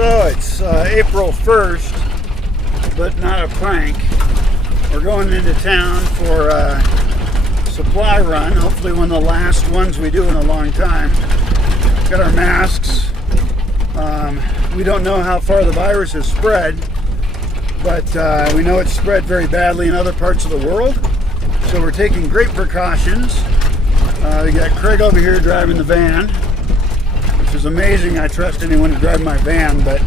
So it's April 1st, but not a prank. We're going into town for a supply run, hopefully one of the last ones we do in a long time. Got our masks. We don't know how far the virus has spread, but we know it's spread very badly in other parts of the world. So we're taking great precautions. We got Craig over here driving the van, which is amazing. I trust anyone to drive my van, but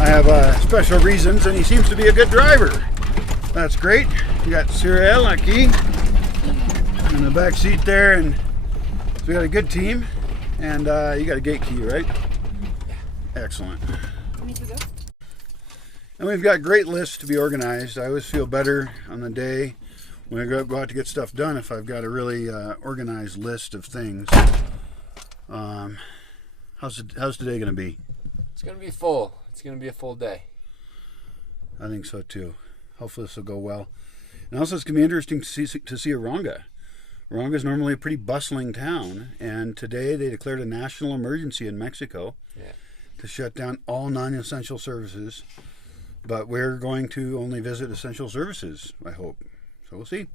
I have special reasons, and he seems to be a good driver. That's great. We got Cyril aquí in the back seat there, and so we got a good team. And you got a gate key, right? Excellent. And we've got great lists to be organized. I always feel better on the day when I go out to get stuff done if I've got a really organized list of things. How's today going to be? It's going to be full. It's going to be a full day. I think so too. Hopefully this will go well. And also it's going to be interesting to see Aronga. Aronga is normally a pretty bustling town, and today they declared a national emergency in Mexico to shut down all non-essential services. But we're going to only visit essential services, I hope. So we'll see.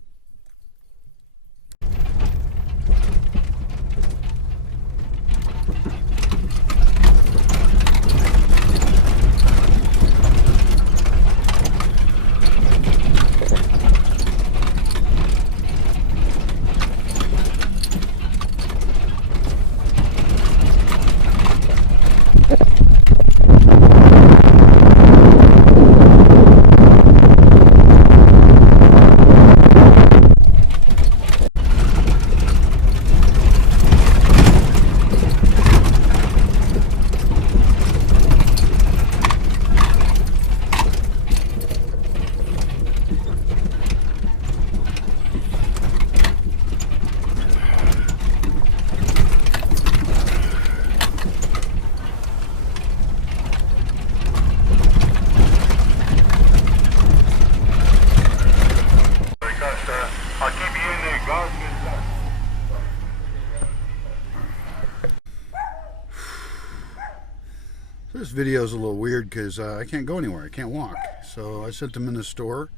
This video is a little weird because I can't go anywhere. I can't walk. So I sent them in the store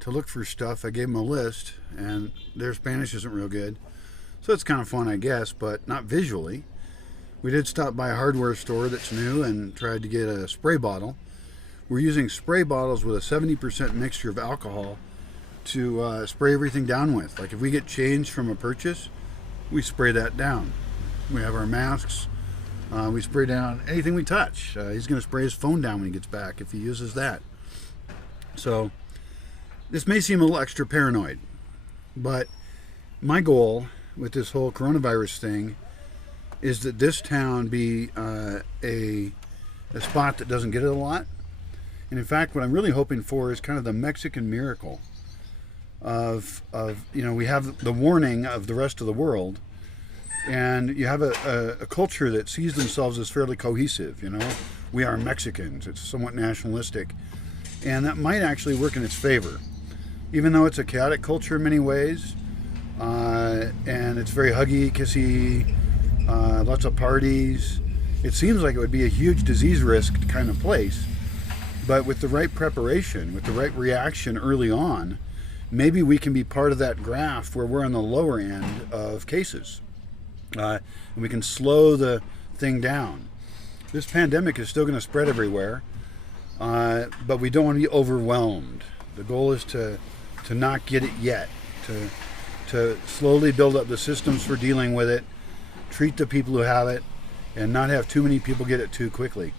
to look for stuff. I gave them a list, and their Spanish isn't real good. So it's kind of fun, I guess, but not visually. We did stop by a hardware store that's new and tried to get a spray bottle. We're using spray bottles with a 70% mixture of alcohol to spray everything down with. Like if we get change from a purchase, we spray that down. We have our masks. We spray down anything we touch. He's going to spray his phone down when he gets back if he uses that. So this may seem a little extra paranoid, but my goal with this whole coronavirus thing is that this town be a spot that doesn't get it a lot. And in fact, what I'm really hoping for is kind of the Mexican miracle of we have the warning of the rest of the world. And you have a culture that sees themselves as fairly cohesive, We are Mexicans. It's somewhat nationalistic. And that might actually work in its favor. Even though it's a chaotic culture in many ways, and it's very huggy, kissy, lots of parties. It seems like it would be a huge disease risk kind of place. But with the right preparation, with the right reaction early on, maybe we can be part of that graph where we're on the lower end of cases. And we can slow the thing down. This pandemic is still going to spread everywhere, but we don't want to be overwhelmed. The goal is to not get it yet, to slowly build up the systems for dealing with it, treat the people who have it, and not have too many people get it too quickly.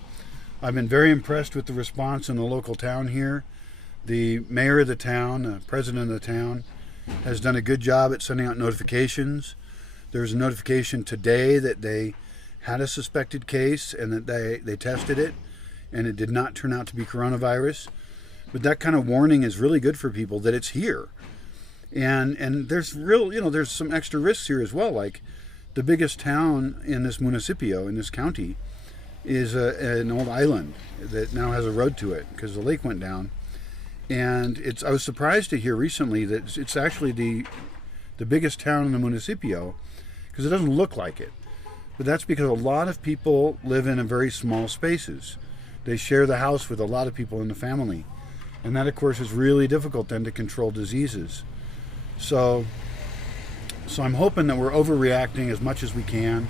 I've been very impressed with the response in the local town here. The mayor of the town, the president of the town, has done a good job at sending out notifications. There's a notification today that they had a suspected case and that they tested it, and it did not turn out to be coronavirus. But that kind of warning is really good for people that it's here. And there's there's some extra risks here as well. Like the biggest town in this municipio, in this county, is an old island that now has a road to it because the lake went down. And I was surprised to hear recently that it's actually the biggest town in the municipio, because it doesn't look like it. But that's because a lot of people live in very small spaces. they share the house with a lot of people in the family. And that, of course, is really difficult then to control diseases. So I'm hoping that we're overreacting as much as we can.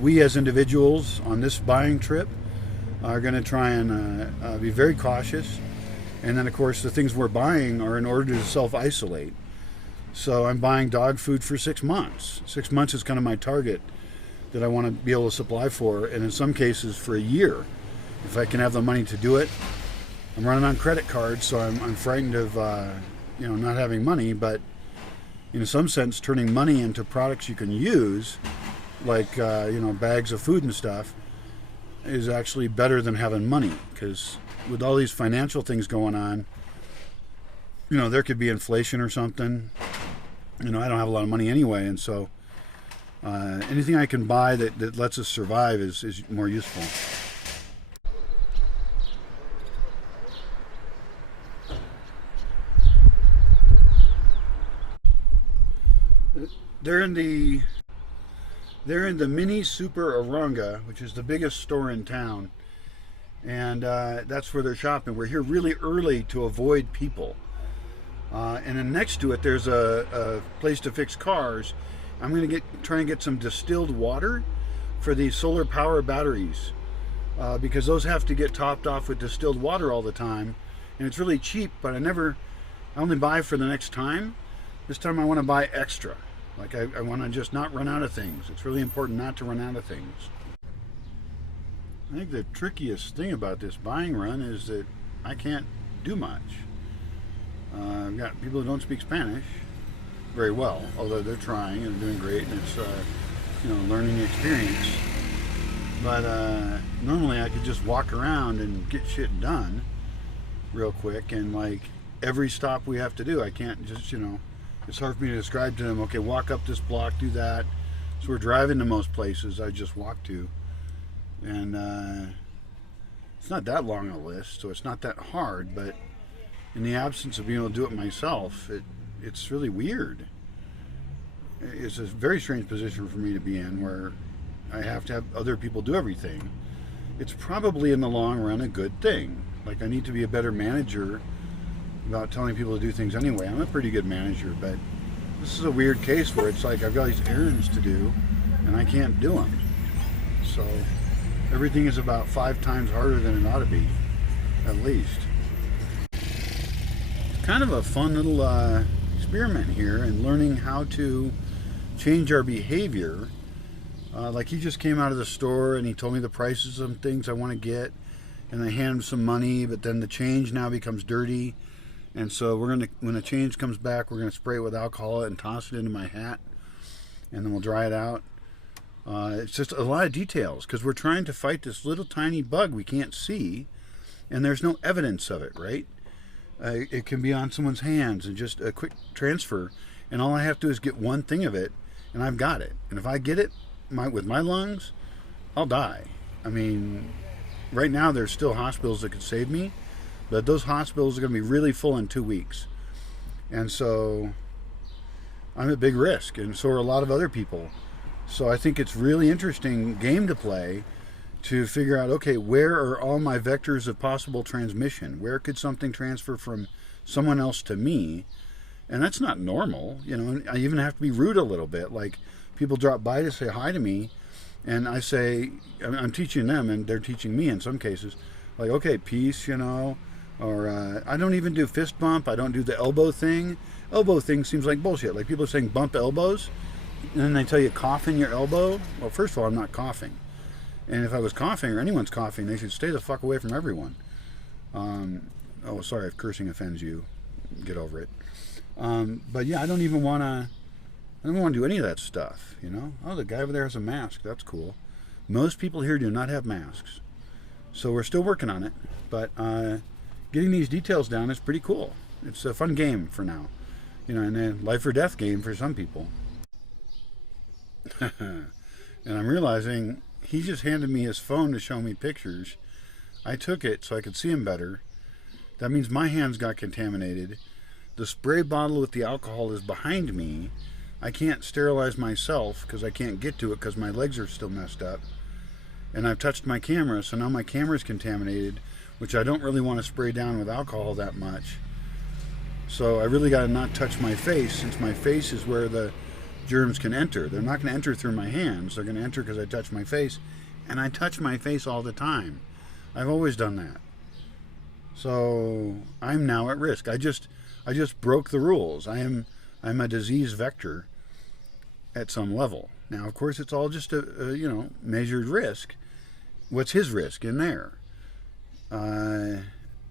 We as individuals on this buying trip are going to try and be very cautious. And then, of course, the things we're buying are in order to self-isolate. So I'm buying dog food for 6 months. 6 months is kind of my target that I want to be able to supply for, and in some cases for a year, if I can have the money to do it. I'm running on credit cards, so I'm frightened of not having money, but in some sense, turning money into products you can use, like bags of food and stuff, is actually better than having money, because with all these financial things going on, there could be inflation or something. I don't have a lot of money anyway, and so anything I can buy that lets us survive is more useful. They're in the Mini Super Aronga, which is the biggest store in town, and that's where they're shopping. We're here really early to avoid people. And then next to it, there's a place to fix cars. I'm going to try and get some distilled water for the solar power batteries, because those have to get topped off with distilled water all the time, and it's really cheap. But I only buy for the next time. This time I want to buy extra. Like I want to just not run out of things. It's really important not to run out of things. I think the trickiest thing about this buying run is that I can't do much. I've got people who don't speak Spanish very well, although they're trying and doing great, and it's a learning experience. But normally I could just walk around and get shit done real quick, and like every stop we have to do, I can't just it's hard for me to describe to them, okay, walk up this block, do that. So we're driving to most places I just walk to, and it's not that long a list, so it's not that hard, but in the absence of being able to do it myself, it's really weird. It's a very strange position for me to be in, where I have to have other people do everything. It's probably in the long run a good thing. Like, I need to be a better manager about telling people to do things anyway. I'm a pretty good manager, but this is a weird case where it's like I've got these errands to do and I can't do them. So everything is about 5 times harder than it ought to be, at least. Kind of a fun little experiment here in learning how to change our behavior. Like, he just came out of the store and he told me the prices of some things I want to get, and I hand him some money, but then the change now becomes dirty, and so when the change comes back, we're gonna spray it with alcohol and toss it into my hat, and then we'll dry it out. It's just a lot of details, because we're trying to fight this little tiny bug we can't see, and there's no evidence of it, right? It can be on someone's hands and just a quick transfer, and all I have to do is get one thing of it, and I've got it. And if I get it with my lungs, I'll die. I mean, right now there's still hospitals that could save me, but those hospitals are going to be really full in 2 weeks. And so I'm at big risk, and so are a lot of other people. So I think it's really interesting game to play to figure out, okay, where are all my vectors of possible transmission? Where could something transfer from someone else to me? And that's not normal. I even have to be rude a little bit. Like, people drop by to say hi to me, and I say, I'm teaching them, and they're teaching me in some cases, like, okay, peace, or I don't even do fist bump. I don't do the elbow thing. Elbow thing seems like bullshit. Like, people are saying bump elbows, and then they tell you cough in your elbow. Well, first of all, I'm not coughing. And if I was coughing, or anyone's coughing, they should stay the fuck away from everyone. Oh, sorry if cursing offends you. Get over it. But yeah, I don't want to do any of that stuff, Oh, the guy over there has a mask. That's cool. Most people here do not have masks. So we're still working on it. But getting these details down is pretty cool. It's a fun game for now. And a life or death game for some people. And I'm realizing he just handed me his phone to show me pictures. I took it so I could see him better. That means my hands got contaminated. The spray bottle with the alcohol is behind me. I can't sterilize myself because I can't get to it because my legs are still messed up. and I've touched my camera, so now my camera's contaminated, which I don't really want to spray down with alcohol that much. So I really got to not touch my face, since my face is where the germs can enter. They're not going to enter through my hands. They're going to enter because I touch my face, and I touch my face all the time. I've always done that. So I'm now at risk. I just broke the rules. I'm a disease vector at some level. Now, of course, it's all just a measured risk. What's his risk in there?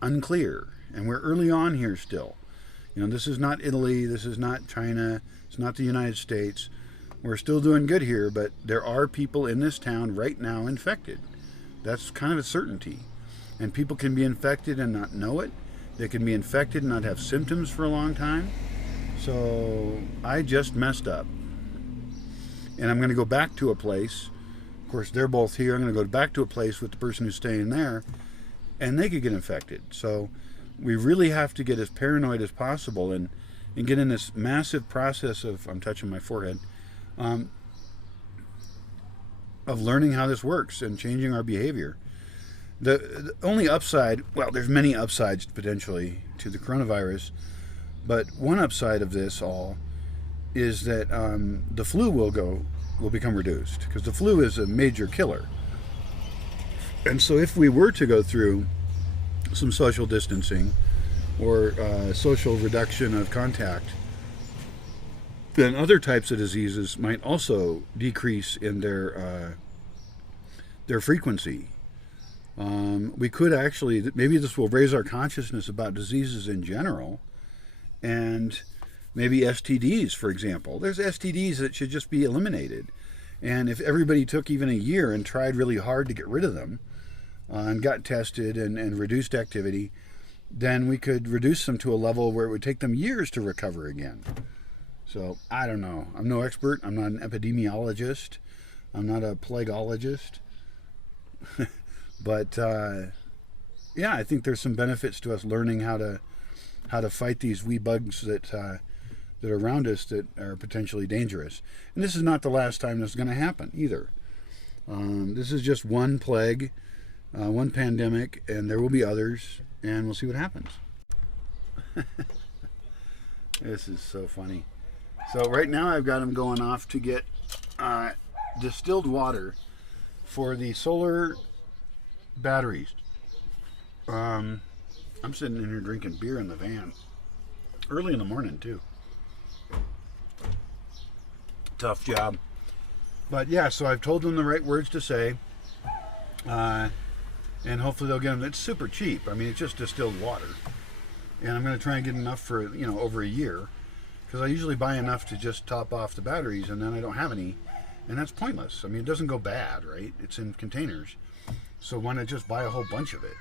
Unclear. And we're early on here still. This is not Italy. This is not China. It's not the United States. We're still doing good here, but there are people in this town right now infected. That's kind of a certainty. And people can be infected and not know it. They can be infected and not have symptoms for a long time. So I just messed up. And I'm going to go back to a place. Of course, they're both here. I'm going to go back to a place with the person who's staying there, and they could get infected. So we really have to get as paranoid as possible and get in this massive process of, I'm touching my forehead, of learning how this works and changing our behavior. The only upside, well, there's many upsides potentially to the coronavirus, but one upside of this all is that the flu will become reduced, because the flu is a major killer. And so if we were to go through some social distancing or social reduction of contact, then other types of diseases might also decrease in their frequency. We could actually, maybe this will raise our consciousness about diseases in general, and maybe STDs, for example. There's STDs that should just be eliminated. And if everybody took even a year and tried really hard to get rid of them, and got tested and reduced activity, then we could reduce them to a level where it would take them years to recover again. So, I don't know. I'm no expert. I'm not an epidemiologist. I'm not a plagueologist. But, yeah, I think there's some benefits to us learning how to fight these wee bugs that are around us that are potentially dangerous. And this is not the last time this is going to happen either. This is just one plague, one pandemic, and there will be others, and we'll see what happens. This is so funny. So right now I've got them going off to get distilled water for the solar batteries. I'm sitting in here drinking beer in the van early in the morning too. Tough job. But yeah, so I've told them the right words to say, and hopefully they'll get them. It's super cheap. I mean, it's just distilled water, and I'm going to try and get enough for over a year, because I usually buy enough to just top off the batteries, and then I don't have any, and that's pointless. I mean, it doesn't go bad, right? It's in containers, so why not just buy a whole bunch of it?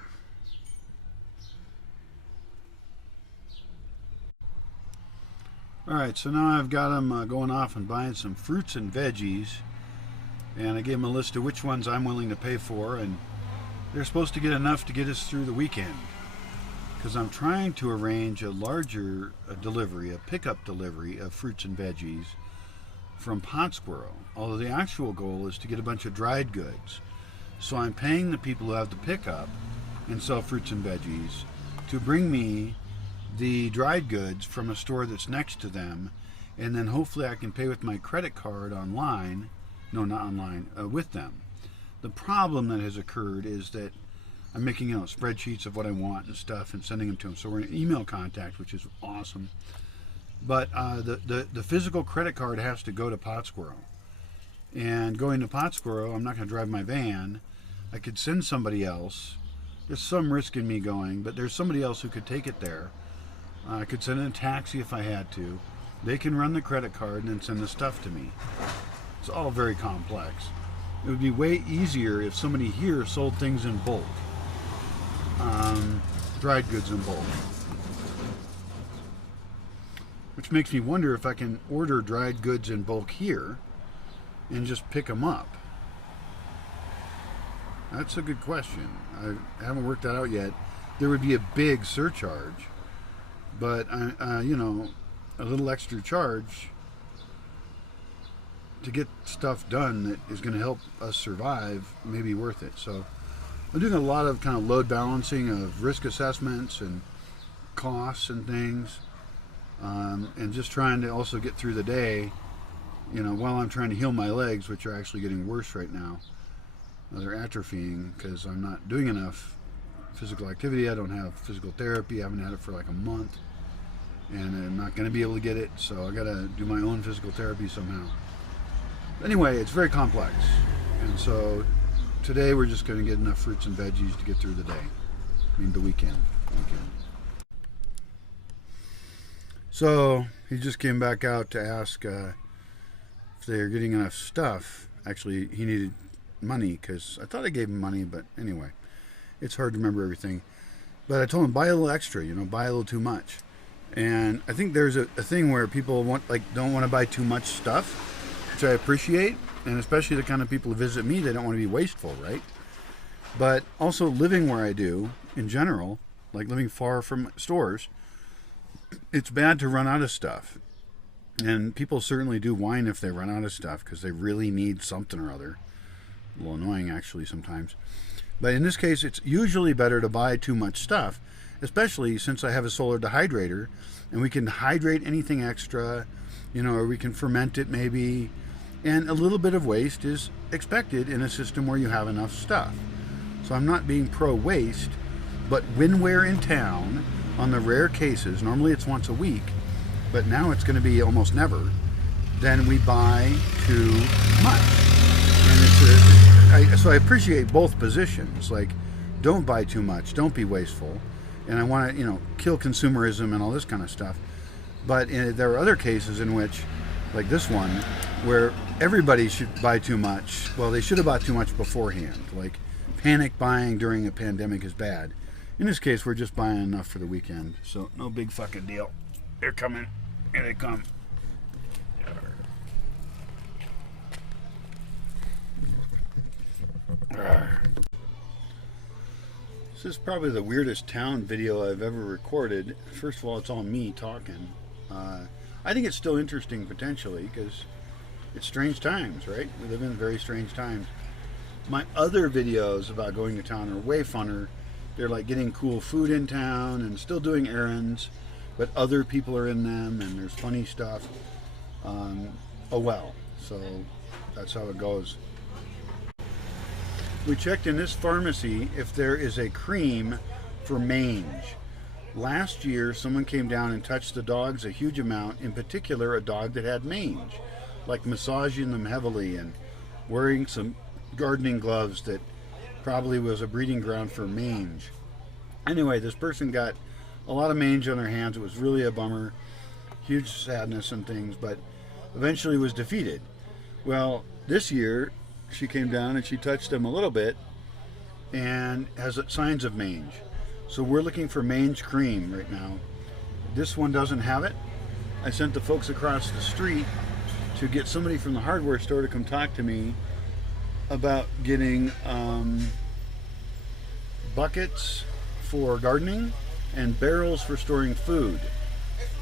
Alright, so now I've got them going off and buying some fruits and veggies, and I gave them a list of which ones I'm willing to pay for, and they're supposed to get enough to get us through the weekend, because I'm trying to arrange a larger delivery, a pickup delivery of fruits and veggies from Pot Squirrel, although the actual goal is to get a bunch of dried goods. So I'm paying the people who have the pickup and sell fruits and veggies to bring me the dried goods from a store that's next to them, and then hopefully I can pay with my credit card online. No, not online, with them. The problem that has occurred is that I'm making spreadsheets of what I want and stuff and sending them to them. So we're in email contact, which is awesome. But the physical credit card has to go to Pot Squirrel. And going to Pot Squirrel, I'm not going to drive my van. I could send somebody else. There's some risk in me going, but there's somebody else who could take it there. I could send in a taxi if I had to. They can run the credit card and then send the stuff to me. It's all very complex. It would be way easier if somebody here sold things in bulk. Dried goods in bulk. Which makes me wonder if I can order dried goods in bulk here and just pick them up. That's a good question. I haven't worked that out yet. There would be a big surcharge, but a little extra charge to get stuff done that is going to help us survive may be worth it. So I'm doing a lot of kind of load balancing of risk assessments and costs and things, and just trying to also get through the day, while I'm trying to heal my legs, which are actually getting worse right now. They're atrophying because I'm not doing enough physical activity. I don't have physical therapy. I haven't had it for like a month, and I'm not going to be able to get it, so I got to do my own physical therapy somehow. Anyway, it's very complex, and so today we're just going to get enough fruits and veggies to get through the day. The weekend. So he just came back out to ask if they're getting enough stuff. Actually, he needed money because I thought I gave him money, but anyway, it's hard to remember everything. But I told him, buy a little extra, buy a little too much. And I think there's a thing where people don't want to buy too much stuff, which I appreciate, and especially the kind of people who visit me, they don't want to be wasteful, right? But also living where I do, in general, like living far from stores, it's bad to run out of stuff. And people certainly do whine if they run out of stuff because they really need something or other. A little annoying, actually, sometimes. But in this case, it's usually better to buy too much stuff, especially since I have a solar dehydrator, and we can hydrate anything extra, or we can ferment it maybe. And a little bit of waste is expected in a system where you have enough stuff. So I'm not being pro-waste, but when we're in town, on the rare cases, normally it's once a week, but now it's going to be almost never, then we buy too much. And so I appreciate both positions. Like, don't buy too much, don't be wasteful. And I want to, kill consumerism and all this kind of stuff. But there are other cases in which, like this one, where everybody should buy too much. Well, they should have bought too much beforehand. Like, panic buying during a pandemic is bad. In this case, we're just buying enough for the weekend. So, no big fucking deal. They're coming. Here they come. This is probably the weirdest town video I've ever recorded. First of all, it's all me talking. I think it's still interesting potentially because it's strange times, right? We live in very strange times. My other videos about going to town are way funner. They're like getting cool food in town and still doing errands, but other people are in them and there's funny stuff. Oh well, so that's how it goes. We checked in this pharmacy if there is a cream for mange. Last year, someone came down and touched the dogs a huge amount, in particular a dog that had mange, like massaging them heavily and wearing some gardening gloves that probably was a breeding ground for mange. Anyway, this person got a lot of mange on their hands. It was really a bummer, huge sadness and things, but eventually was defeated. Well, this year, she came down and she touched them a little bit and has signs of mange. So we're looking for mange cream right now. This one doesn't have it. I sent the folks across the street to get somebody from the hardware store to come talk to me about getting buckets for gardening and barrels for storing food.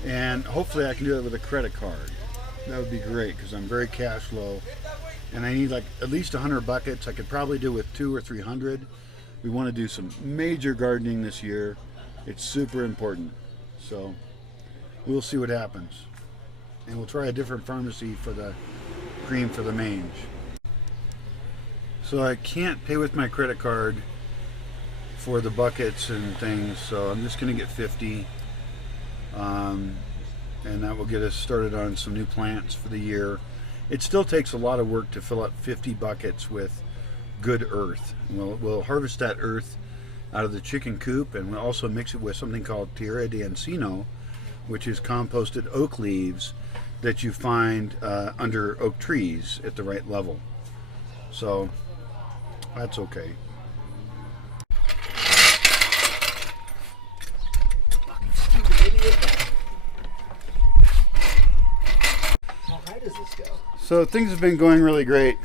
And hopefully I can do that with a credit card. That would be great because I'm very cash low. And I need like at least 100 buckets. I could probably do with 200 or 300. We want to do some major gardening this year. It's super important. So we'll see what happens. And we'll try a different pharmacy for the cream for the mange. So I can't pay with my credit card for the buckets and things, so I'm just going to get 50. And that will get us started on some new plants for the year. It still takes a lot of work to fill up 50 buckets with good earth. We'll harvest that earth out of the chicken coop, and we'll also mix it with something called tierra de encino, which is composted oak leaves that you find under oak trees at the right level. So that's okay. Fucking stupid idiot. How high does this go? So things have been going really great.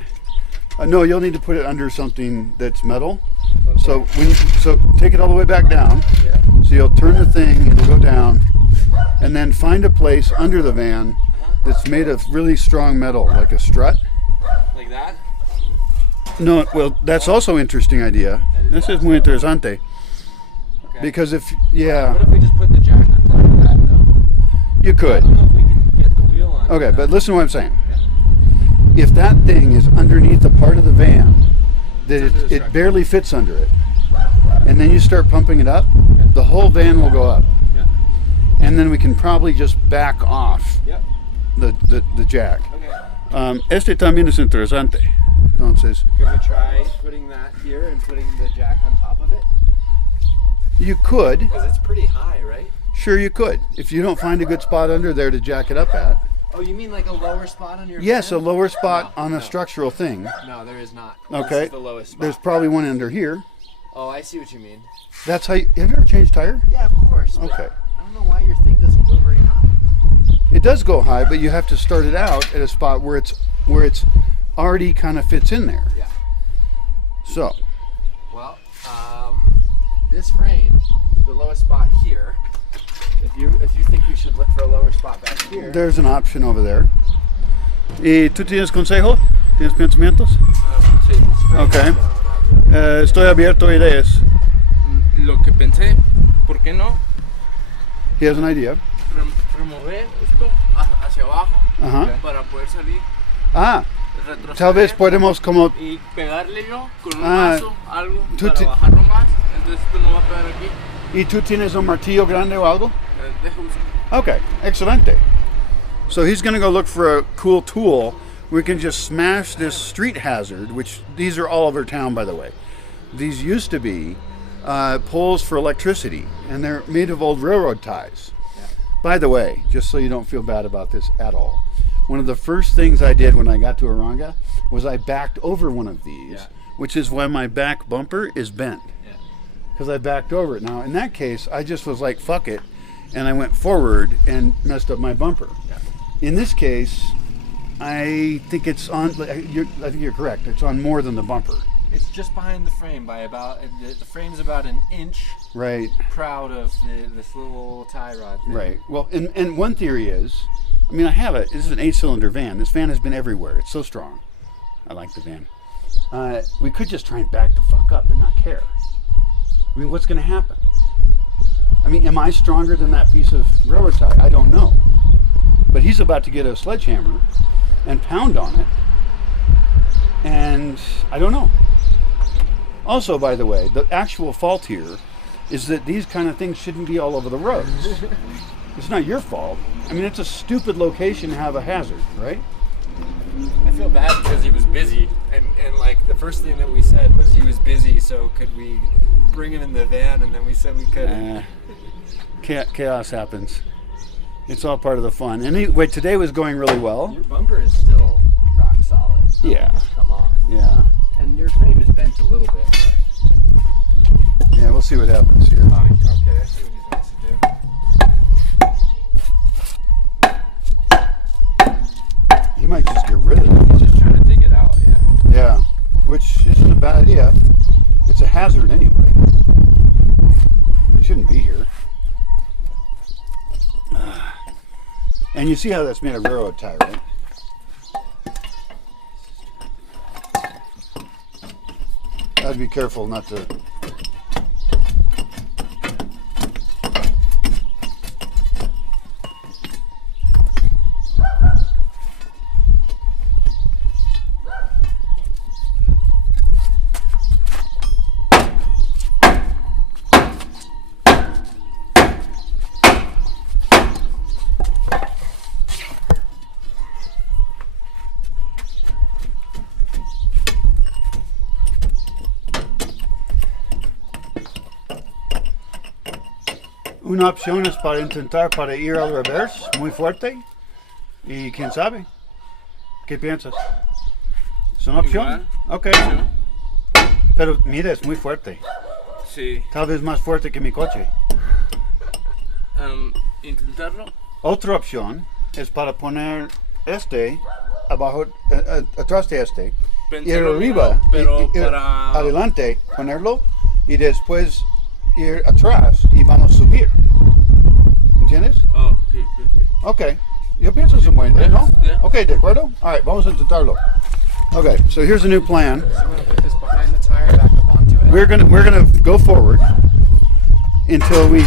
No, you'll need to put it under something that's metal. Okay. So take it all the way back down. Yeah. So you'll turn the thing, it'll go down, and then find a place under the van that's made of really strong metal, like a strut. Like that? No, well, that's also an interesting idea. This is muy interesante. Okay. Because if, What yeah, if we just put the jack on top of that, though? you I could. don't know if we can get the wheel on. Okay, but listen to what I'm saying. Yeah. If that thing is underneath the part of the van that It's under the it structure. barely fits under it, and then you start pumping it up, the whole van will go up. Yeah. And then we can probably just back off Yep. the jack. Okay. Este también es interesante. Entonces, Can we try putting that here and putting the jack on top of it? you could, Because it's pretty high, right? sure you could. If you don't find a good spot under there to jack it up at. Oh, you mean like a lower spot on your Yes, a van? lower spot No, on no. a structural thing. No, there is not. Okay. This is the lowest spot. There's probably one under here. Oh, I see what you mean. That's how you, have you ever changed tire? Yeah, of course. but Okay. I don't know why your thing doesn't go very high. It does go high, but you have to start it out at a spot where it's already kind of fits in there. Yeah. So, Well, this frame, the lowest spot here. If you think we should look for a lower spot back here. there's an option over there. ¿Y tú tienes consejo? ¿Tienes pensamientos? Sí, this frame, Okay. no, not really. Estoy abierto a ideas. Lo que pensé, ¿por qué no He has an idea. remover esto hacia abajo Ajá. para poder salir, Ah, retroceder tal vez podemos como... y pegarle yo con un Ah, mazo, algo tú para te- bajarlo más? Entonces esto no va a pegar aquí. ¿Y tú tienes un martillo grande o algo? Deja buscar. Okay, excelente. So he's going to go look for a cool tool. We can just smash this street hazard, which these are all over town, by the way. These used to be poles for electricity, and they're made of old railroad ties. By the way, just so you don't feel bad about this at all, one of the first things I did when I got to Aranga was I backed over one of these, Yeah. which is why my back bumper is bent. Yeah. Because I backed over it. Now, in that case, I just was like, fuck it, and I went forward and messed up my bumper. Yeah. In this case, I think it's on, I think you're correct, it's on more than the bumper. It's just behind the frame by about. The frame's about an inch Right, proud of this little tie rod thing. right. Well, and one theory is, I mean, I have it, this is an 8-cylinder van. This van has been everywhere, it's so strong. I like the van. We could just try and back the fuck up and not care. I mean, what's going to happen? I mean, am I stronger than that piece of railroad tie? I don't know. But he's about to get a sledgehammer and pound on it. And I don't know. Also, by the way, the actual fault here is that these kind of things shouldn't be all over the roads. It's not your fault. I mean, it's a stupid location to have a hazard, right? I feel bad because he was busy, and like the first thing that we said was he was busy. So could we bring him in the van? And then we said we couldn't. Chaos happens. It's all part of the fun. Anyway, today was going really well. Your bumper is still rock solid. Nothing Yeah. has come off. Yeah. And your frame is bent a little bit. But... Yeah, we'll see what happens here. Okay, I see what he wants to do. He might just get rid of it. He's just trying to dig it out. Yeah. Yeah, which isn't a bad idea. It's a hazard anyway. It shouldn't be here. And you see how that's made of railroad tie, right? I'd be careful not to. Una opción es para intentar para ir al revés muy fuerte y quién sabe. ¿Qué piensas? ¿Es una opción? Ok. Pero mira, es muy fuerte. Sí. Tal vez más fuerte que mi coche. Intentarlo. Otra opción es para poner este abajo, atrás de este, y Pensé lo arriba, mismo, pero y para... adelante, ponerlo y después ir atrás y vamos a subir. ¿Entiendes? Oh, okay, okay, okay. Ok. Yo pienso que es un buen idea, ¿no? Yeah. Ok, de acuerdo. All right, vamos a intentarlo. Okay, so here's a new plan. So I'm gonna put this behind the tire, back up onto it. We're gonna go forward until we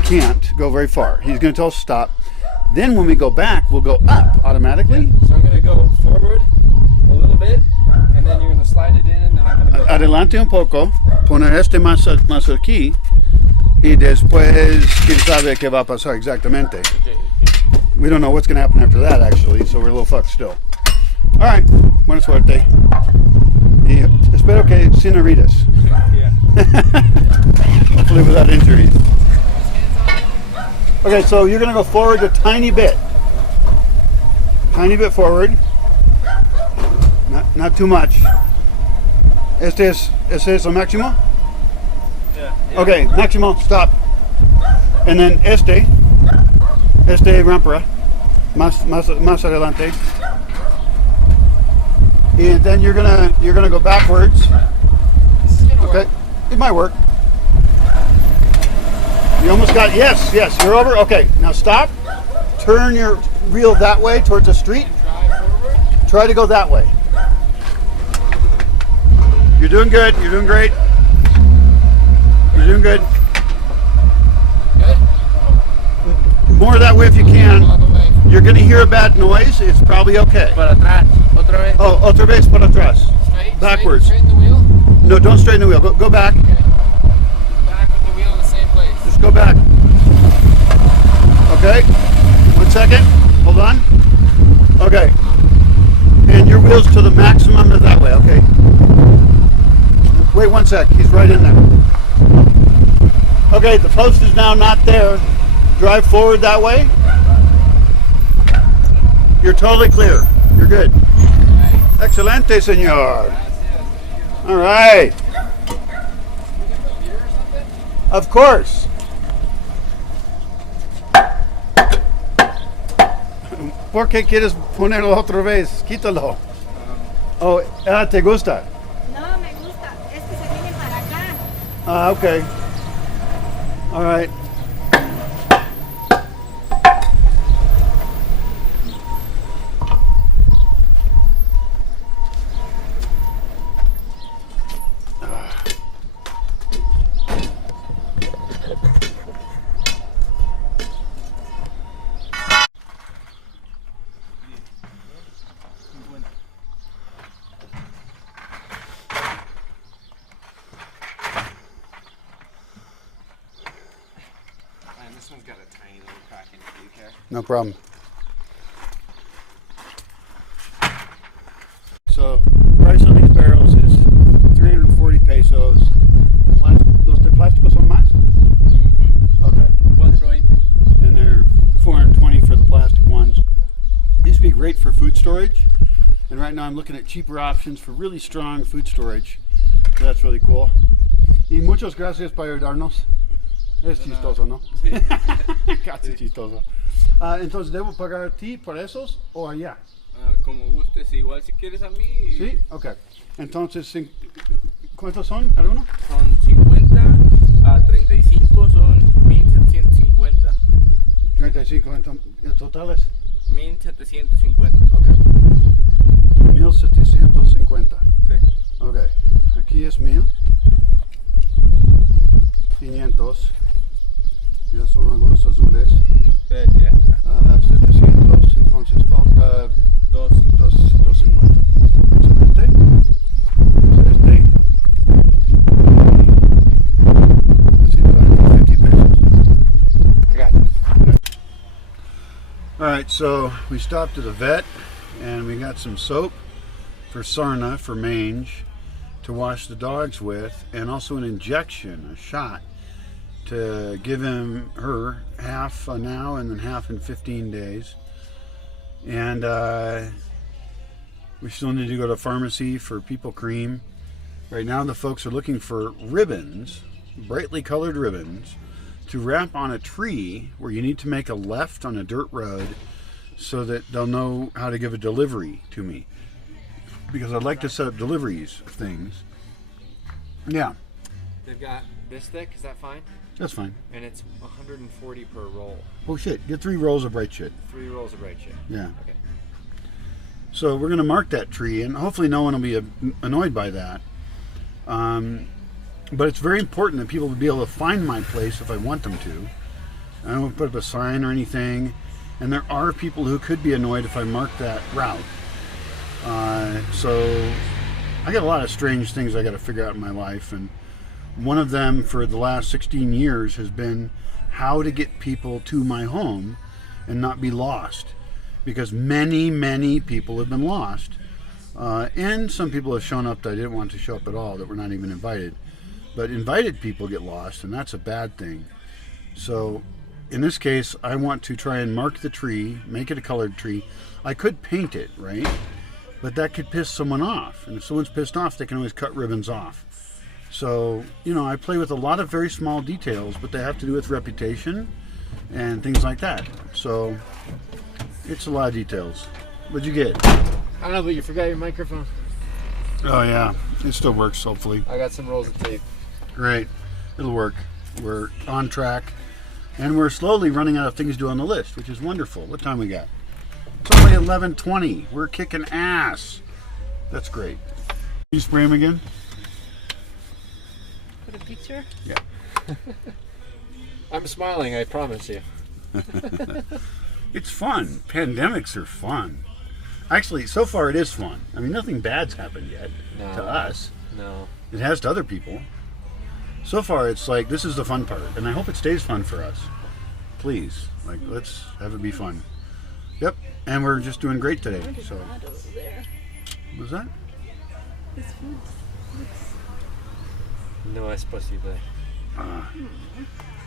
can't go very far. He's gonna tell us to stop. Then when we go back, we'll go up automatically. So I'm gonna go forward a little bit, and then you're gonna slide it in, and then I'm gonna go back. Adelante un poco, poner este más aquí, y después quién sabe qué va a pasar exactamente. We don't know what's gonna happen after that actually, so we're a little fucked still. All right, buena suerte. Y espero que sin heridas. Yeah. Hopefully without injuries. Okay, so you're gonna go forward a tiny bit forward. Not too much. Este es el máximo? Yeah. Okay, máximo, stop. And then este rampa, más adelante. And then you're gonna go backwards. This is gonna Okay, work. it might work. You almost got, yes, you're over. Okay, now stop. Turn your wheel that way towards the street. Drive forward. Try to go that way. You're doing good. You're doing great. You're doing good. Good. More that way if you All can. the way. You're going to hear a bad noise. It's probably okay. Para atrás, otra vez. Oh, otra vez para atrás. Straight. Backwards. Straighten the wheel. No, don't straighten the wheel. Go back. Back with the wheel in the same place. Just go back. Okay. 1 second. Hold on. Okay. And your wheel's to the maximum of that way. Okay. Wait 1 sec. He's right in there. Okay. The post is now not there. Drive forward that way. You're totally clear. You're good. Excelente, señor. All right. Of course. ¿Por qué quieres ponerlo otra vez? Quítalo. Oh, ¿te gusta? No, me gusta. Es que se viene para acá. Ah, okay. All right. Man, this one's got a tiny little crack in it. Do you care? No problem. So, price on these barrels is 340 pesos. ¿Los de plástico son más? Okay. 420. And they're 420 for the plastic ones. These would be great for food storage. And right now I'm looking at cheaper options for really strong food storage. So that's really cool. Y muchas gracias por ayudarnos. Es chistoso, ¿no? Sí. Casi chistoso. Entonces, ¿debo pagar a ti por esos o allá? Como gustes, igual si quieres a mí. Sí, ok. Entonces, ¿cuántos son cada uno? Son 50 a 35, son 1750. 35, entonces, totales. 1750. Ok. 1750. Sí. Ok. Aquí es 1500. Ya son algunos azules. Yeah. 700. Entonces falta 250. Excelente. Este. Necesito 50 pesos. I got it. All right, so we stopped at a vet and we got some soap for sarna, for mange, to wash the dogs with, and also an injection, a shot, to give her half now and then half in 15 days. And we still need to go to the pharmacy for people cream. Right now the folks are looking for ribbons, brightly colored ribbons, to wrap on a tree where you need to make a left on a dirt road so that they'll know how to give a delivery to me. Because I'd like to set up deliveries of things. Yeah, They've got this thick. Is that fine? that's fine. And it's 140 per roll. Oh shit, get 3 rolls of bright shit. 3 rolls of bright shit. Yeah. Okay. So we're going to mark that tree, and hopefully no one will be annoyed by that. But it's very important that people will be able to find my place if I want them to. I don't put up a sign or anything. And there are people who could be annoyed if I mark that route. So I got a lot of strange things I got to figure out in my life. And one of them for the last 16 years has been how to get people to my home and not be lost. Because many, many people have been lost. And some people have shown up that I didn't want to show up at all, that were not even invited. But invited people get lost, and that's a bad thing. So in this case, I want to try and mark the tree, make it a colored tree. I could paint it, right? But that could piss someone off. And if someone's pissed off, they can always cut ribbons off. So, you know, I play with a lot of very small details, but they have to do with reputation and things like that. So it's a lot of details. What'd you get? I don't know, but you forgot your microphone. Oh yeah, it still works, hopefully. I got some rolls of tape. Great, it'll work. We're on track, and we're slowly running out of things to do on the list, which is wonderful. What time we got? It's only 11:20. We're kicking ass. That's great. You spray them again? For the picture? Yeah. I'm smiling, I promise you. It's fun. Pandemics are fun. Actually, so far it is fun. I mean, nothing bad's happened yet to us. No. It has to other people. So far, it's like, this is the fun part, and I hope it stays fun for us. Please, like, let's have it be fun. Yep, and we're just doing great today. So, what's that? No es posible.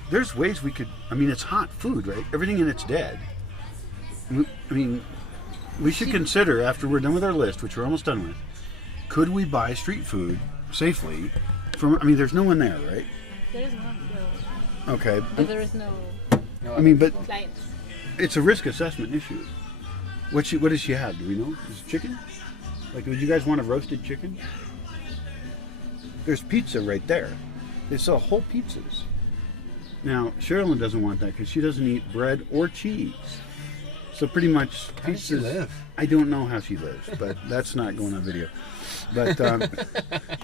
There's ways we could. I mean, it's hot food, right? Everything in it's dead. I mean, we should consider, after we're done with our list, which we're almost done with, could we buy street food safely? From, I mean, there's no one there, right? There is no. Okay. But there is no I mean, but clients. it's a risk assessment issue. What does she have? Do we know? Is it chicken? Like, would you guys want a roasted chicken? There's pizza right there. They sell whole pizzas. Now, Sherilyn doesn't want that because she doesn't eat bread or cheese. So pretty much pizzas. How does she live? I don't know how she lives, but that's not going on video. But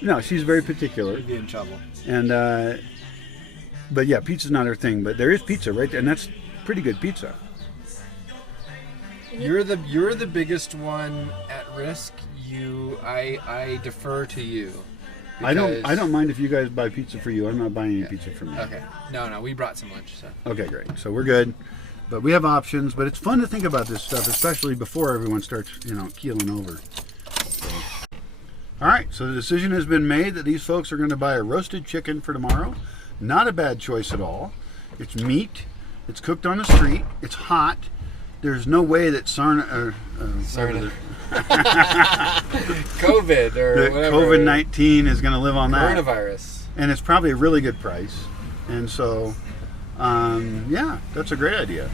no, she's very particular. You'd be in trouble. And but yeah, pizza's not her thing. But there is pizza right there, and that's pretty good pizza. You're the biggest one at risk. I defer to you. I don't mind if you guys buy pizza for you. I'm not buying any pizza for me. Okay. No, we brought some lunch. So. Okay, great. So we're good. But we have options. But it's fun to think about this stuff, especially before everyone starts, keeling over. So. All right. So the decision has been made that these folks are going to buy a roasted chicken for tomorrow. Not a bad choice at all. It's meat. It's cooked on the street. It's hot. There's no way that COVID or whatever. COVID-19 is going to live on that. Coronavirus. And it's probably a really good price. And so, yeah, that's a great idea.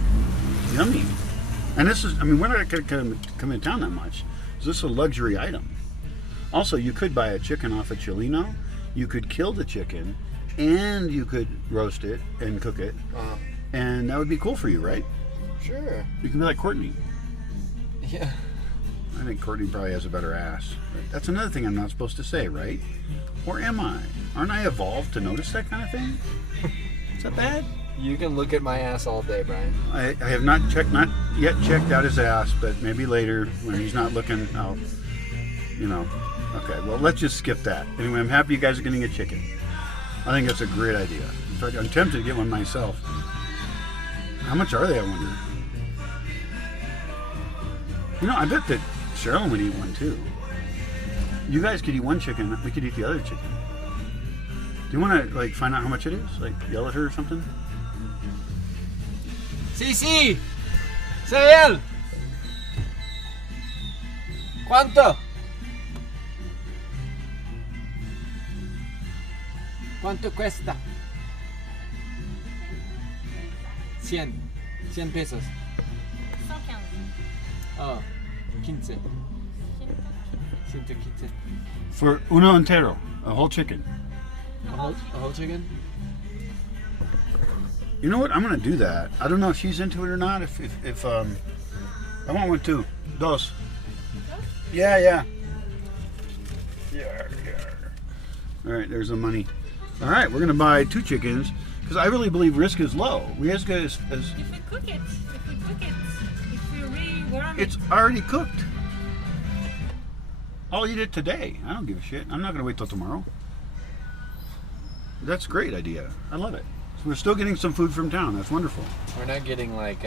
Yummy. And this is, we're not going to come in town that much. So this is a luxury item. Also, you could buy a chicken off a Chileno. You could kill the chicken, and you could roast it and cook it. And that would be cool for you, right? Sure. You can be like Courtney. Yeah. I think Courtney probably has a better ass. But that's another thing I'm not supposed to say, right? Or am I? Aren't I evolved to notice that kind of thing? Is that bad? You can look at my ass all day, Brian. I have not yet checked out his ass, but maybe later when he's not looking, I'll, Okay, well, let's just skip that. Anyway, I'm happy you guys are getting a chicken. I think that's a great idea. In fact, I'm tempted to get one myself. How much are they, I wonder? I bet that Sherilyn would eat one too. You guys could eat one chicken, we could eat the other chicken. Do you want to find out how much it is? Yell at her or something? Sí. Sael. ¿Cuánto? ¿Cuánto cuesta? 100 pesos. 115. Oh, 15. 115. For uno entero, a whole chicken. A whole chicken? You know what? I'm gonna do that. I don't know if she's into it or not. If I want one too. Dos. Yeah, yeah. Yarr, yarr. All right, there's the money. All right, we're gonna buy 2 chickens because I really believe risk is low. Risk is If we cook it, if we rewarm it's already cooked. I'll eat it today. I don't give a shit. I'm not gonna wait till tomorrow. That's a great idea. I love it. So we're still getting some food from town. That's wonderful. We're not getting like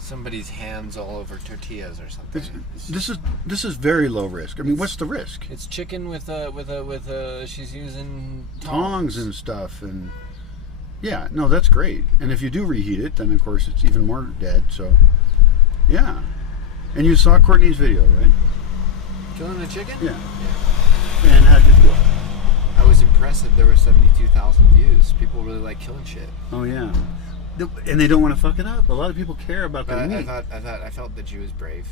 somebody's hands all over tortillas or something. This is very low risk. I mean, what's the risk? It's chicken with she's using Tongs and stuff, and yeah, no, that's great. And if you do reheat it, then of course it's even more dead. So yeah. And you saw Courtney's video, right? Killing a chicken? Yeah. And how'd you feel? I was impressed that there were 72,000 views. People really like killing shit. Oh yeah. And they don't want to fuck it up. A lot of people care about their But meat. I felt that she was brave.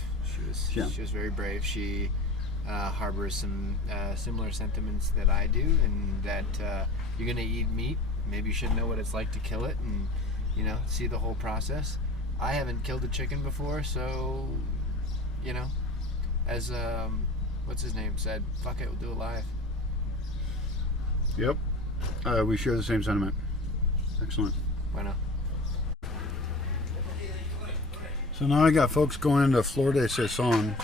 She was very brave. She harbors some similar sentiments that I do, and that you're gonna eat meat. Maybe you should know what it's like to kill it, and see the whole process. I haven't killed a chicken before, so as what's his name said, fuck it, we'll do it live. Yep. We share the same sentiment. Excellent. Why not? So now I got folks going into Flor de Saison.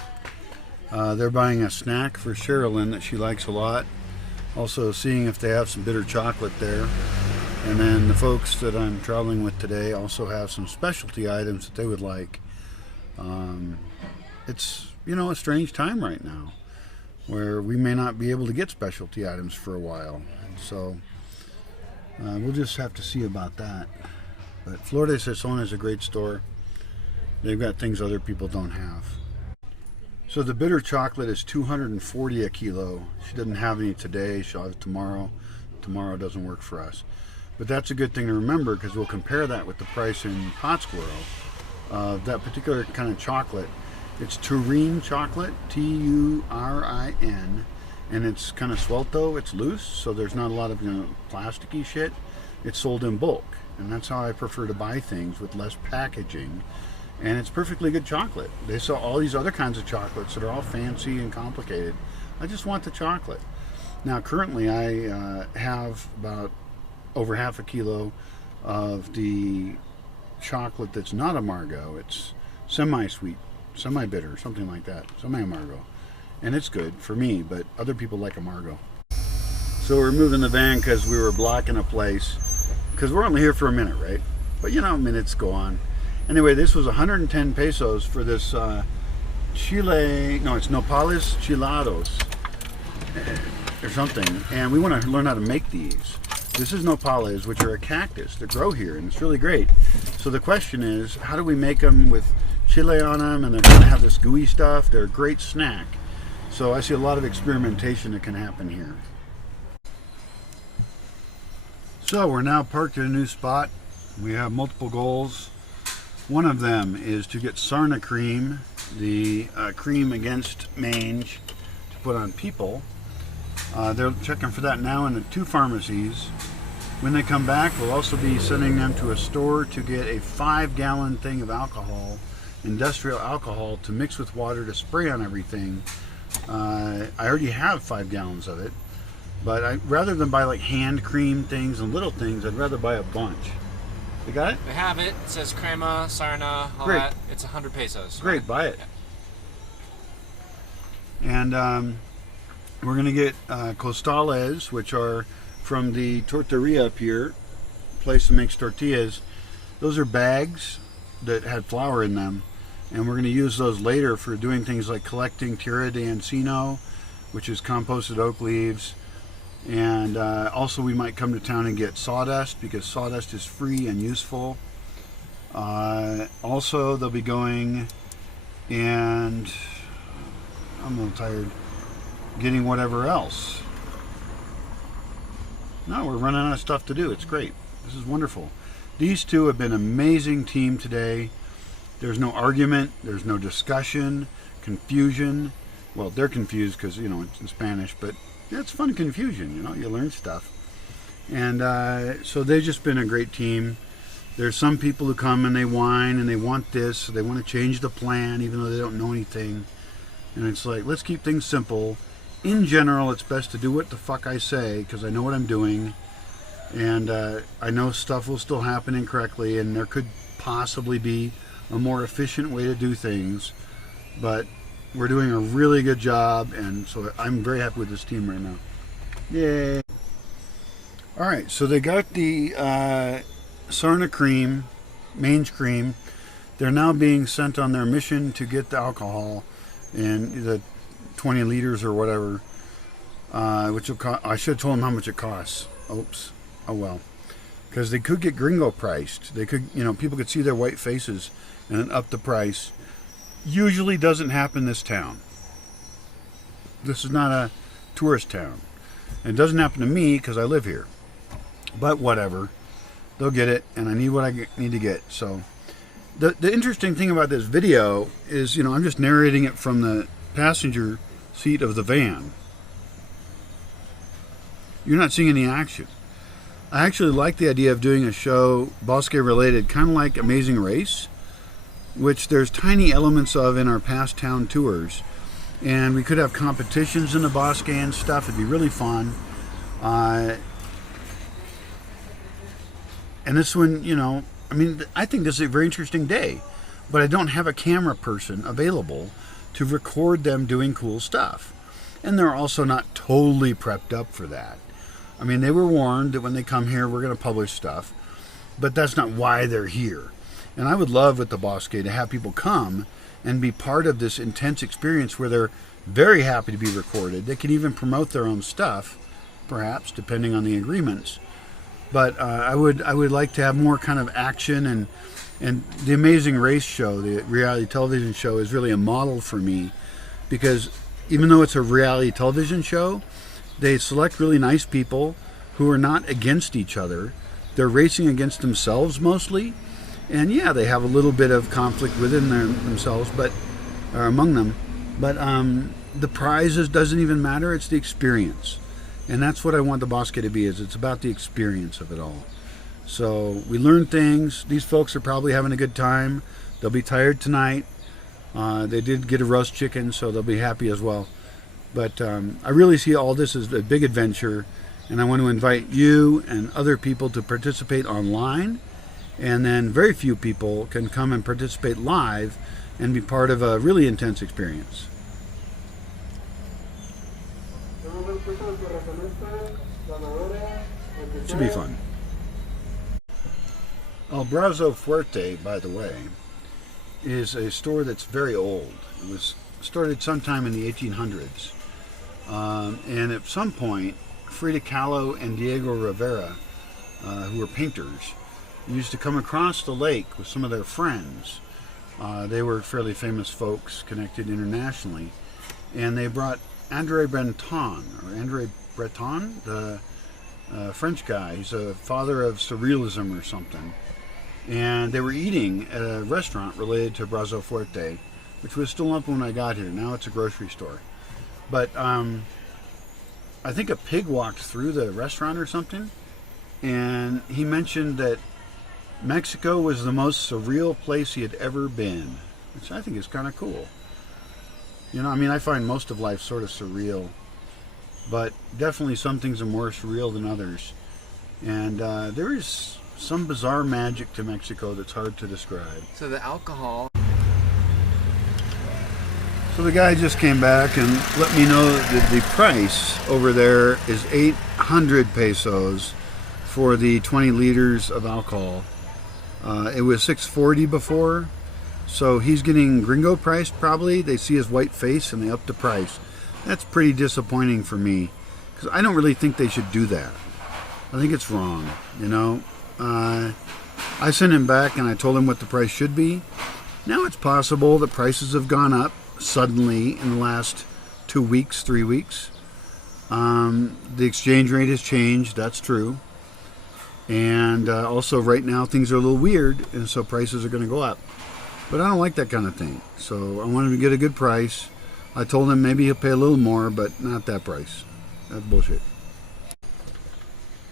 They're buying a snack for Sherilyn that she likes a lot. Also seeing if they have some bitter chocolate there. And then the folks that I'm traveling with today also have some specialty items that they would like. It's, a strange time right now where we may not be able to get specialty items for a while. So we'll just have to see about that. But Flor de Saison is a great store. They've got things other people don't have. So the bitter chocolate is $240 a kilo. She doesn't have any today. She'll have it tomorrow. Tomorrow doesn't work for us. But that's a good thing to remember because we'll compare that with the price in Pátzcuaro. That particular kind of chocolate, it's Turin chocolate, Turin, and it's kind of suelto, it's loose, so there's not a lot of plasticky shit. It's sold in bulk, and that's how I prefer to buy things, with less packaging. And it's perfectly good chocolate. They sell all these other kinds of chocolates that are all fancy and complicated. I just want the chocolate. Now currently I have about over half a kilo of the chocolate that's not amargo. It's semi-sweet, semi-bitter, something like that, semi-amargo. And it's good for me, but other people like amargo. So we're moving the van because we were blocking a place, because we're only here for a minute, right? But minutes go on. Anyway, this was 110 pesos for this it's nopales chilados or something. And we want to learn how to make these. This is nopales, which are a cactus that grow here, and it's really great. So the question is, how do we make them with chile on them? And they're going to have this gooey stuff. They're a great snack. So I see a lot of experimentation that can happen here. So we're now parked at a new spot. We have multiple goals. One of them is to get Sarna cream, the cream against mange to put on people. They're checking for that now in the 2 pharmacies. When they come back, we'll also be sending them to a store to get a 5-gallon thing of alcohol, industrial alcohol, to mix with water to spray on everything. I already have 5 gallons of it, but rather than buy like hand cream things and little things, I'd rather buy a bunch. You got it? They have it. It says crema, sarna, all Great. that. It's 100 pesos. Great, right? buy it. Yeah. And we're going to get costales, which are from the tortilleria up here, place that makes tortillas. Those are bags that had flour in them, and we're going to use those later for doing things like collecting tierra de encino, which is composted oak leaves. And also we might come to town and get sawdust, because sawdust is free and useful. Also they'll be going, and I'm a little tired, getting whatever else. No, we're running out of stuff to do. It's great. This is wonderful. These two have been an amazing team today. There's no argument, there's no discussion, confusion. Well, they're confused because it's in Spanish, but it's fun confusion, you learn stuff. And so they've just been a great team. There's some people who come and they whine and they want this, so they want to change the plan even though they don't know anything. And it's like, let's keep things simple. In general, it's best to do what the fuck I say, because I know what I'm doing. And I know stuff will still happen incorrectly, and there could possibly be a more efficient way to do things. But we're doing a really good job, and so I'm very happy with this team right now. Yay! Alright, so they got the Sarna cream, mange cream. They're now being sent on their mission to get the alcohol and the 20 liters or whatever, which will cost. I should have told them how much it costs. Oops. Oh well. Because they could get gringo priced. They could, people could see their white faces and then up the price. Usually doesn't happen in this town. This is not a tourist town. And it doesn't happen to me because I live here. But whatever. They'll get it, and I need what I need to get. So the interesting thing about this video is, I'm just narrating it from the passenger seat of the van. You're not seeing any action. I actually like the idea of doing a show Bosque related, kind of like Amazing Race, which there's tiny elements of in our past town tours. And we could have competitions in the Bosque and stuff. It'd be really fun. And this one, I think this is a very interesting day. But I don't have a camera person available to record them doing cool stuff. And they're also not totally prepped up for that. They were warned that when they come here, we're going to publish stuff. But that's not why they're here. And I would love with the Bosque to have people come and be part of this intense experience where they're very happy to be recorded. They can even promote their own stuff, perhaps, depending on the agreements. But I would like to have more kind of action, and the Amazing Race show, the reality television show, is really a model for me, because even though it's a reality television show, they select really nice people who are not against each other. They're racing against themselves mostly, and yeah, they have a little bit of conflict within themselves, or among them. But the prizes doesn't even matter. It's the experience. And that's what I want the Bosque to be, is it's about the experience of it all. So we learn things. These folks are probably having a good time. They'll be tired tonight. They did get a roast chicken, so they'll be happy as well. But I really see all this as a big adventure, and I want to invite you and other people to participate online, and then very few people can come and participate live and be part of a really intense experience. Should be fun. El Brazo Fuerte, by the way, is a store that's very old. It was started sometime in the 1800s. And at some point, Frida Kahlo and Diego Rivera, who were painters, used to come across the lake with some of their friends. They were fairly famous folks connected internationally. And they brought André Breton, the French guy. He's a father of surrealism or something. And they were eating at a restaurant related to Brazo Fuerte, which was still open when I got here. Now it's a grocery store. But I think a pig walked through the restaurant or something, and he mentioned that Mexico was the most surreal place he had ever been, which I think is kind of cool. I find most of life sort of surreal, but definitely some things are more surreal than others. And there is some bizarre magic to Mexico that's hard to describe. So the alcohol. So the guy just came back and let me know that the price over there is 800 pesos for the 20 liters of alcohol. It was 640 before, so he's getting gringo priced probably. They see his white face and they up the price. That's pretty disappointing for me, because I don't really think they should do that. I think it's wrong, I sent him back and I told him what the price should be. Now it's possible that prices have gone up suddenly in the last 2 weeks, 3 weeks. The exchange rate has changed, that's true. And also right now things are a little weird, and so prices are going to go up. But I don't like that kind of thing. So I want him to get a good price. I told him maybe he'll pay a little more, but not that price. That's bullshit.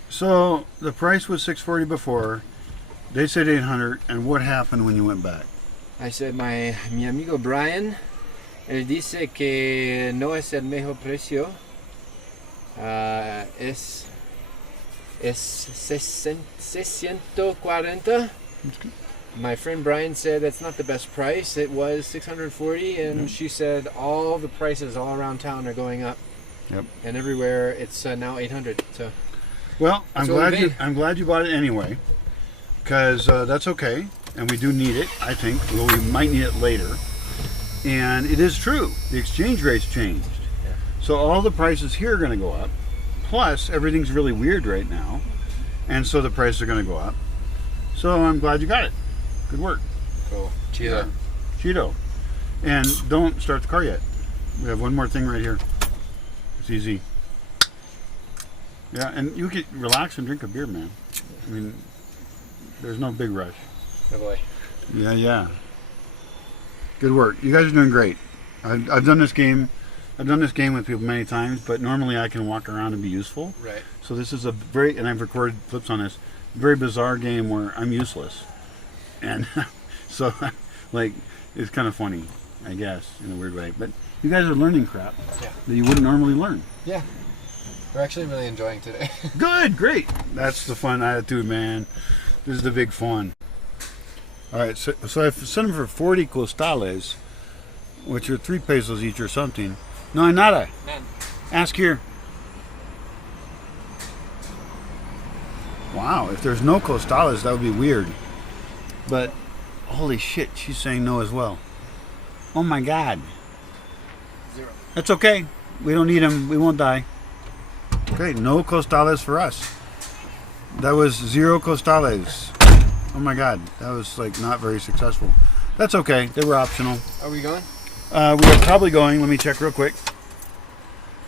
So the price was $640 before. They said $800, and what happened when you went back? I said mi amigo Brian Él dice que no es el mejor precio. Es 640. My friend Brian said that's not the best price. It was 640, and she said all the prices all around town are going up. Yep. And everywhere it's now 800. So. Well, I'm That's what we glad you bought it anyway, because that's okay, and we do need it. I think, well, we might need it later. And it is true, the exchange rate's changed, so all the prices here are going to go up. Plus, everything's really weird right now, and so the prices are going to go up. So I'm glad you got it. Good work. Cool. Yeah. Cheeto. And don't start the car yet. We have one more thing right here. It's easy. Yeah, and you can relax and drink a beer, man. I mean, there's no big rush. Oh boy. Yeah. Good work. You guys are doing great. I've done this game. I've done this game with people many times, but normally I can walk around and be useful. Right. So this is a very, and I've recorded clips on this, very bizarre game where I'm useless. And so, like, it's kind of funny, I guess, in a weird way. But you guys are learning crap that you wouldn't normally learn. Yeah. We're actually really enjoying today. Good, great. That's the fun attitude, man. This is the big fun. All right, so I've sent them for 40 costales, which are 3 pesos each or something. No, nada. Man. Ask here. Wow, if there's no costales, that would be weird. But, holy shit, she's saying no as well. Oh my God. 0. That's okay. We don't need them. We won't die. Okay, no costales for us. That was 0 costales. Oh my God, that was like not very successful. That's okay. They were optional. Are we going? We are probably going. Let me check real quick.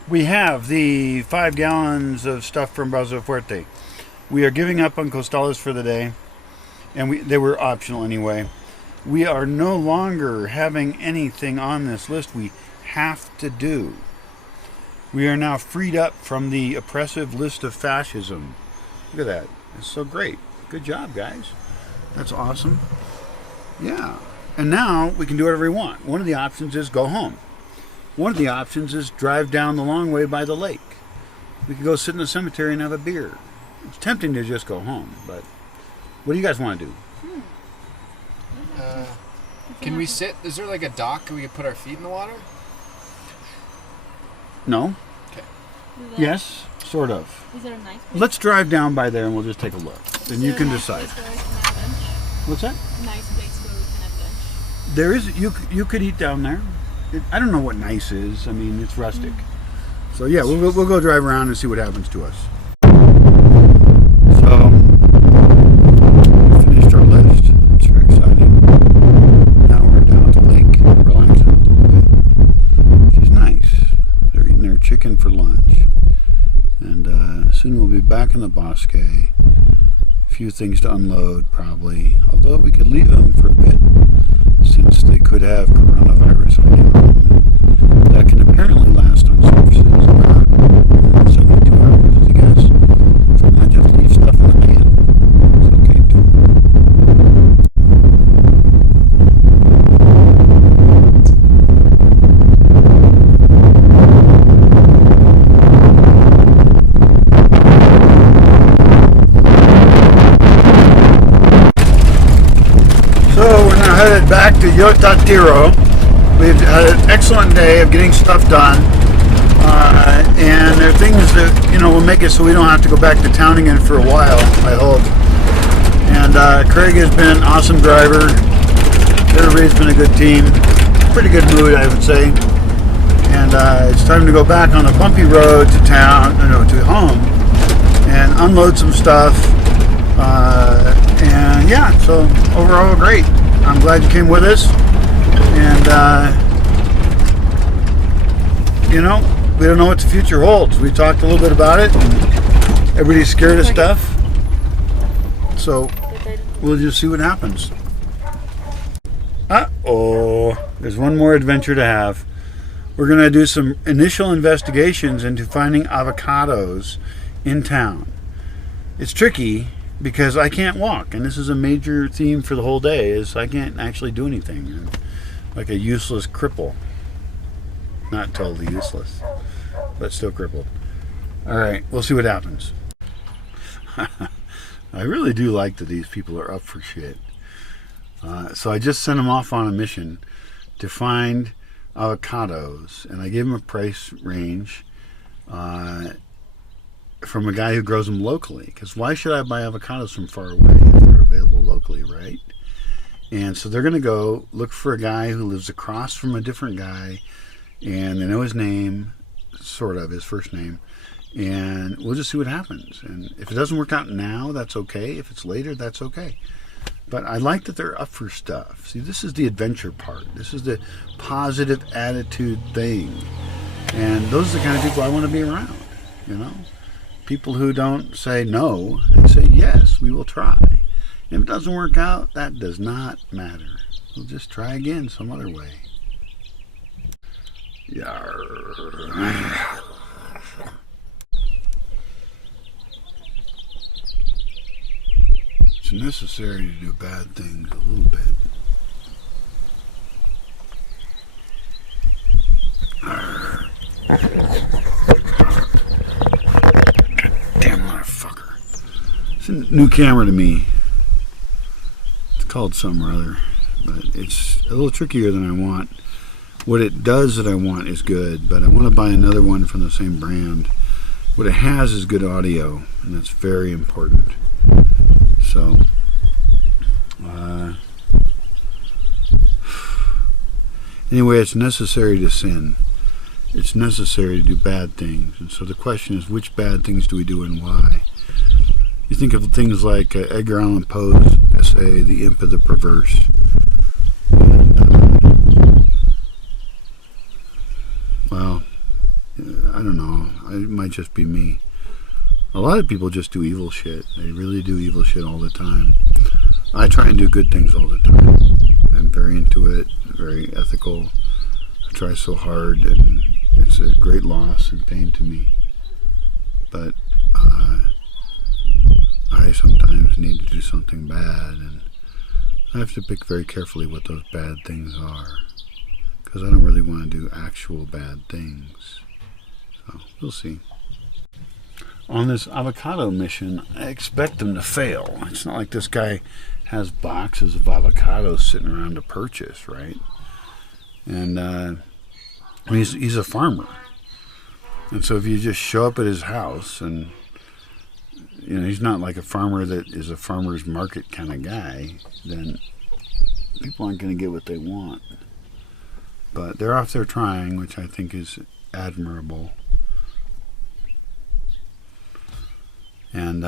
We have the 5 gallons of stuff from Brazo Fuerte. We are giving up on costales for the day, and they were optional anyway. We are no longer having anything on this list we have to do. We are now freed up from the oppressive list of fascism. Look at that. It's so great. Good job, guys. That's awesome. Yeah. And now we can do whatever we want. One of the options is go home. One of the options is drive down the long way by the lake. We can go sit in the cemetery and have a beer. It's tempting to just go home, but what do you guys want to do? Can we sit? Is there like a dock we could put our feet in the water? No? Okay. Yes, sort of. Is there a nice place? Let's drive down by there and we'll just take a look. Then you can decide. Place where we can have lunch? What's that? A nice place where we can have lunch. There is, you could eat down there. I don't know what nice is. I mean, it's rustic. So yeah, we'll go drive around and see what happens to us. So, we finished our list. It's very exciting. Now we're down at the lake, relaxing a little bit, which is nice. They're eating their chicken for lunch. And soon we'll be back in the Bosque. A few things to unload, probably. Although we could leave them for a bit, since they could have coronavirus hiding on them. And that can apparently last on surfaces about 72 hours, I guess. So I might have to leave stuff in the van. It's okay, too. So we're now headed back to Yotatiro. We've had an excellent day of getting stuff done, and there are things that will make it so we don't have to go back to town again for a while, I hope. And Craig has been an awesome driver. Everybody's been a good team. Pretty good mood, I would say. And it's time to go back on a bumpy road to town, to home, and unload some stuff. And yeah, so overall great. I'm glad you came with us. And we don't know what the future holds. We talked a little bit about it, and everybody's scared of stuff. So we'll just see what happens. Uh-oh, there's one more adventure to have. We're going to do some initial investigations into finding avocados in town. It's tricky because I can't walk, and this is a major theme for the whole day, is I can't actually do anything. I'm like a useless cripple. Not totally useless, but still crippled. All right, we'll see what happens. I really do like that these people are up for shit. So I just sent them off on a mission to find avocados, and I gave them a price range from a guy who grows them locally. Because why should I buy avocados from far away if they're available locally, right? And so they're going to go look for a guy who lives across from a different guy, and they know his name, sort of, his first name, and we'll just see what happens. And if it doesn't work out now, that's okay. If it's later, that's okay. But I like that they're up for stuff. See, this is the adventure part. This is the positive attitude thing. And those are the kind of people I want to be around, you know? People who don't say no, they say yes, we will try. If it doesn't work out, that does not matter. We'll just try again some other way. Yarr. It's necessary to do bad things a little bit. Damn motherfucker. It's a new camera to me. It's called some or other, but it's a little trickier than I want. What it does that I want is good, but I want to buy another one from the same brand. What it has is good audio, and that's very important. So, anyway, it's necessary to sin. It's necessary to do bad things. And so the question is, which bad things do we do and why? You think of things like Edgar Allan Poe's essay, The Imp of the Perverse. And, well, I don't know. It might just be me. A lot of people just do evil shit. They really do evil shit all the time. I try and do good things all the time. I'm very into it, very ethical. I try so hard, and it's a great loss and pain to me. But I sometimes need to do something bad, and I have to pick very carefully what those bad things are, because I don't really want to do actual bad things. So we'll see. On this avocado mission, I expect them to fail. It's not like this guy has boxes of avocados sitting around to purchase, right? And he's a farmer. And so if you just show up at his house, and you know, he's not like a farmer that is a farmer's market kind of guy, then people aren't going to get what they want. But they're off there trying, which I think is admirable. And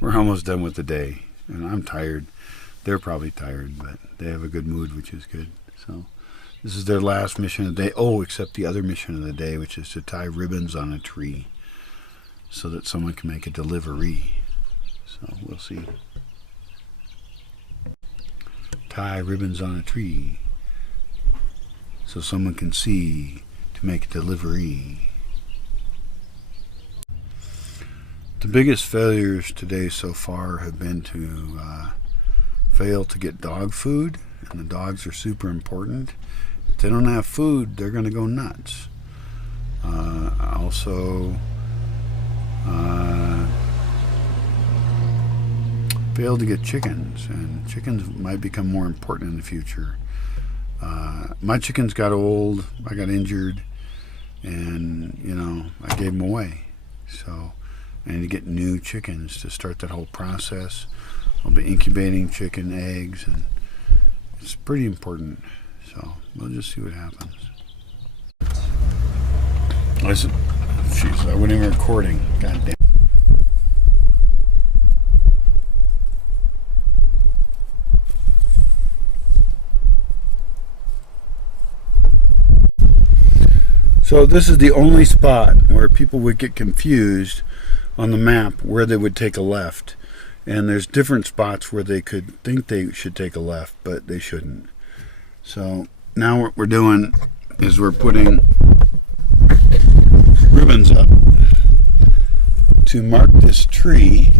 we're almost done with the day. And I'm tired. They're probably tired, but they have a good mood, which is good. So this is their last mission of the day. Oh, except the other mission of the day, which is to tie ribbons on a tree so that someone can make a delivery. So we'll see. Tie ribbons on a tree so someone can see to make a delivery. The biggest failures today so far have been to fail to get dog food, and the dogs are super important. If they don't have food, they're going to go nuts. Also, failed to get chickens, and chickens might become more important in the future. My chickens got old, I got injured, and you know, I gave them away. So I need to get new chickens to start that whole process. I'll be incubating chicken eggs, and it's pretty important. So we'll just see what happens. Listen, jeez, I wasn't even recording. God damn. So this is the only spot where people would get confused on the map where they would take a left. And there's different spots where they could think they should take a left, but they shouldn't. So now what we're doing is we're putting ribbons up to mark this tree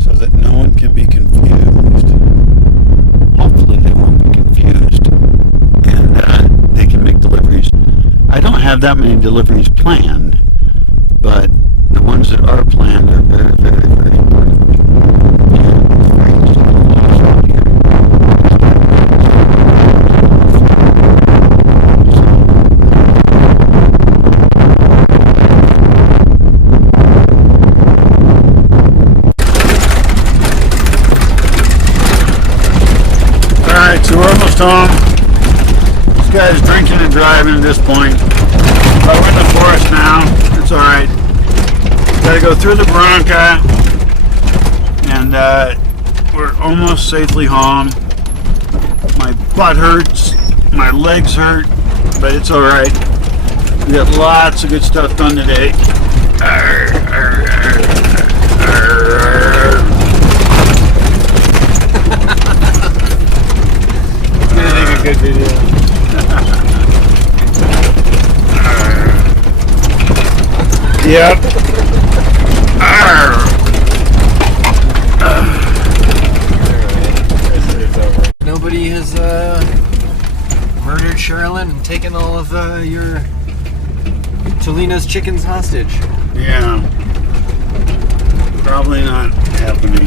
so that no one can be confused. Hopefully they won't be confused. And they can have that many deliveries planned, but the ones that are planned are very, very, very important. Alright, so we're almost home. This guy's drinking and driving at this point. But we're in the forest now. It's alright. Gotta go through the Bronca. And we're almost safely home. My butt hurts. My legs hurt. But it's alright. We got lots of good stuff done today. Arr, arr, arr, arr, arr. A good video. Yep. Nobody has murdered Sherilyn and taken all of your Tolina's chickens hostage. Yeah. Probably not happening.